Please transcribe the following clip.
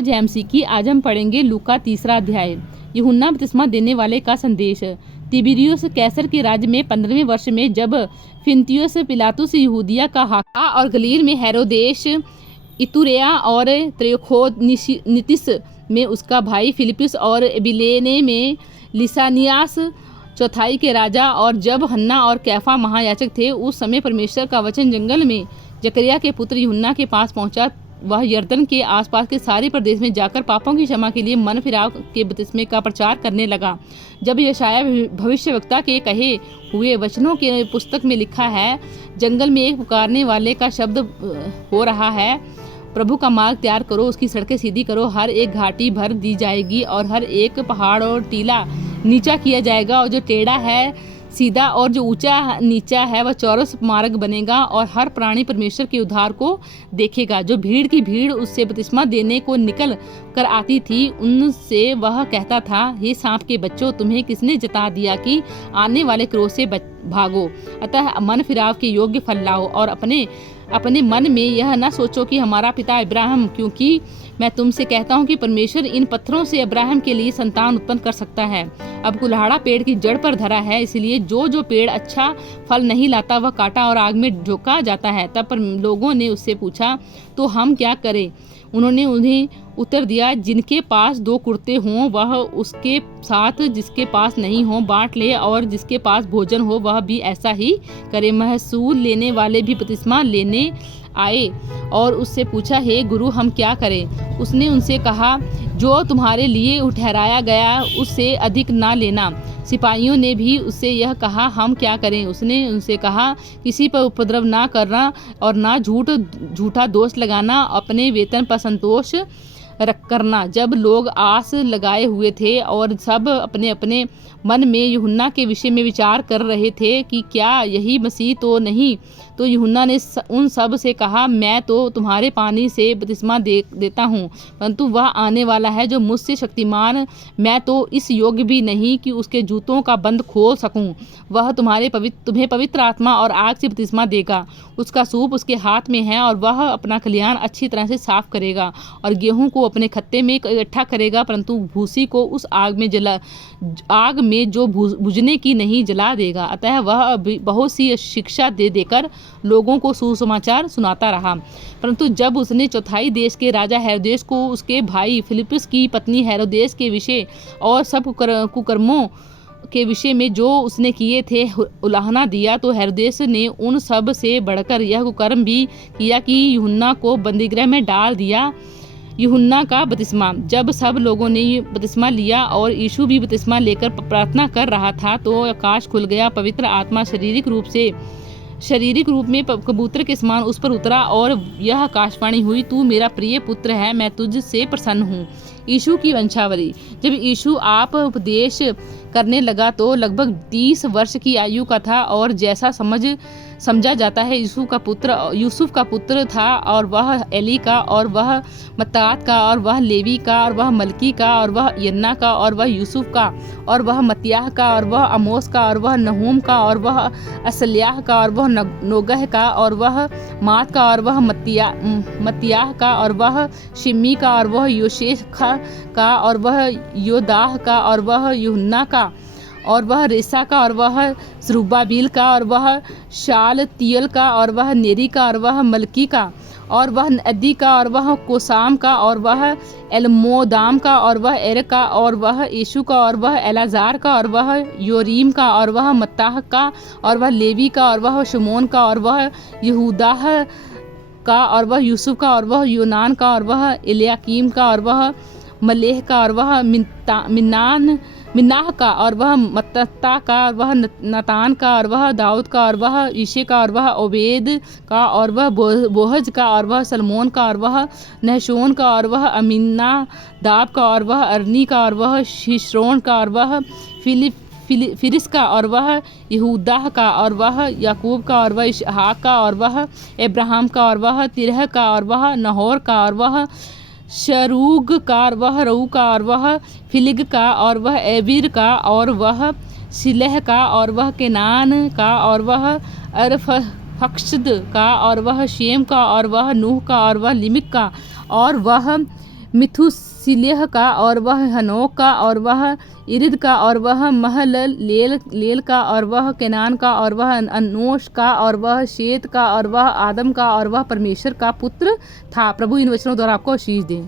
जय मसीह की। आज हम पढ़ेंगे लूका 3 अध्याय। यूहन्ना बपतिस्मा देने वाले का संदेश। तिबिरियुस कैसर के राज्य में 15वें वर्ष में जब फिन्तियुस पिलातुस यहूदिया का हाकिम और गलील में हेरोदेस इतुरेया और त्रेखोनितिस में उसका भाई फिलिप्पुस और एबिलेने में लिसानियास चौथाई के राजा, और जब हन्ना और कैफा महायाजक थे, उस समय परमेश्वर का वचन जंगल में जकरिया के पुत्र यूहन्ना के पास पहुंचा। वह यरदन के आसपास के सारे प्रदेश में जाकर पापों की क्षमा के लिए मन फिराव के बपतिस्मे का प्रचार करने लगा। जब यशाया भविष्यवक्ता के कहे हुए वचनों के पुस्तक में लिखा है, जंगल में एक पुकारने वाले का शब्द हो रहा है, प्रभु का मार्ग तैयार करो, उसकी सड़कें सीधी करो। हर एक घाटी भर दी जाएगी और हर एक पहाड़ और टीला नीचा किया जाएगा, और जो टेढ़ा है सीधा और जो ऊंचा नीचा है वह चौरस मार्ग बनेगा, और हर प्राणी परमेश्वर के उद्धार को देखेगा। जो भीड़ की भीड़ उससे बपतिस्मा देने को निकल कर आती थी, उनसे वह कहता था, हे सांप के बच्चों, तुम्हें किसने जता दिया कि आने वाले क्रोध से भागो? अतः मन फिराव के योग्य फल लाओ, और अपने मन में यह न सोचो कि हमारा पिता अब्राहम, क्योंकि मैं तुमसे कहता हूँ कि परमेश्वर इन पत्थरों से अब्राहम के लिए संतान उत्पन्न कर सकता है। अब कुल्हाड़ा पेड़ की जड़ पर धरा है, इसलिए जो पेड़ अच्छा फल नहीं लाता वह काटा और आग में झोंका जाता है। तब पर लोगों ने उससे पूछा, तो हम क्या करें? उन्होंने उन्हें उत्तर दिया, जिनके पास 2 कुर्ते हों वह उसके साथ जिसके पास नहीं हो बांट ले, और जिसके पास भोजन हो वह भी ऐसा ही करे। महसूल लेने वाले भी बपतिस्मा लेने आए और उससे पूछा, हे गुरु, हम क्या करें? उसने उनसे कहा, जो तुम्हारे लिए ठहराया गया उससे अधिक ना लेना। सिपाहियों ने भी उससे यह कहा, हम क्या करें? उसने उनसे कहा, किसी पर उपद्रव ना करना और ना झूठा दोष लगाना, अपने वेतन पर संतोष करना। जब लोग आस लगाए हुए थे और सब अपने अपने मन में यूहन्ना के विषय में विचार कर रहे थे कि क्या यही मसीह तो नहीं, तो यूहन्ना ने उन सब से कहा, मैं तो तुम्हारे पानी से बपतिस्मा देता हूँ, परंतु वह आने वाला है जो मुझसे शक्तिमान, मैं तो इस योग्य भी नहीं कि उसके जूतों का बंद खोल सकूँ। वह तुम्हें पवित्र आत्मा और आग से बपतिस्मा देगा। उसका सूप उसके हाथ में है, और वह अपना खलिहान अच्छी तरह से साफ करेगा और गेहूं को अपने खत्ते में इकट्ठा करेगा, परंतु भूसी को उस आग में जो बुझने की नहीं जला देगा। अतः वह बहुत सी शिक्षा देकर लोगों को सुसमाचार सुनाता रहा। परंतु जब उसने चौथाई देश के राजा हेरोदेस को उसके भाई फिलिप्पुस की पत्नी हेरोदेस के विषय और सब कुकर्मों के विषय में जो उसने किए थे उलाहना दिया, तो हेरोदेस ने उन सब से बढ़कर यह कुकर्म भी किया कि यूहन्ना को बंदीगृह में डाल दिया। यूहन्ना का बपतिस्मा। जब सब लोगों ने बपतिस्मा लिया और यीशु भी बपतिस्मा लेकर प्रार्थना कर रहा था, तो आकाश खुल गया। पवित्र आत्मा शारीरिक रूप में कबूतर के समान उस पर उतरा, और यह आकाशवाणी हुई, तू मेरा प्रिय पुत्र है, मैं तुझसे प्रसन्न हूँ। यीशु की वंशावली। जब यीशु आप उपदेश करने लगा तो लगभग 30 वर्ष की आयु का था, और जैसा समझा जाता है यूसुफ का पुत्र था, और वह एली का, और वह मत्तात का, और वह लेवी का, और वह मलकी का, और वह यन्ना का, और वह यूसुफ का, और वह मत्याह का, और वह अमोस का, और वह नहूम का, और वह असल्याह का, और वह नोगह का, और वह मात का, और वह मत्याह का, और वह शिमी का, और वह योशेख का, और वह योदाह का, और वह यूहन्ना का, और वह रेसा का, और वह सरुब्बाबिल का, और वह शालतियल का, और वह नेरी का, और वह मलकी का, और वह अद्दी का, और वह कोसाम का, और वह एलमोदाम का, और वह एर का, और वह यीशु का, और वह एलाजार का, और वह योरीम का, और वह मत्ताह का, और वह लेवी का, और वह शमोन का, और वह यहूदाह का, और वह यूसुफ का, और वह योनान का, और वह इल्याकीम का, और वह मलेह का, और वह मिन्नाह का, और वह मत्तता का, और वह नतान का, और वह दाऊद का, और वह ईशे का, और वह ओबेद का, और वह बोहज का, और वह सलमोन का, और वह नहशोन का, और वह अमीना दाब का, और वह अरनी का, और वह शिश्रोन का, और वह फिरिस का, और वह यहूदाह का, और वह याकूब का, और वह इसहाक का, और वह अब्राहम का, और वह तिरह का, और वह नहोर का, और वह शरूग का, और वह रऊ का, और वह फिलिग का, और वह एबीर का, और वह सिलह का, और वह केनान का, और वह अरफक्षद का, और वह शेम का, और वह नूह का, और वह लिमिक का, और वह मिथुसिलेह का, और वह हनोक का, और वह इरिद का, और वह महललेल का, और वह केनान का, और वह अनोश का, और वह शेत का, और वह आदम का, और वह परमेश्वर का पुत्र था। प्रभु इन वचनों द्वारा आपको आशीष दे।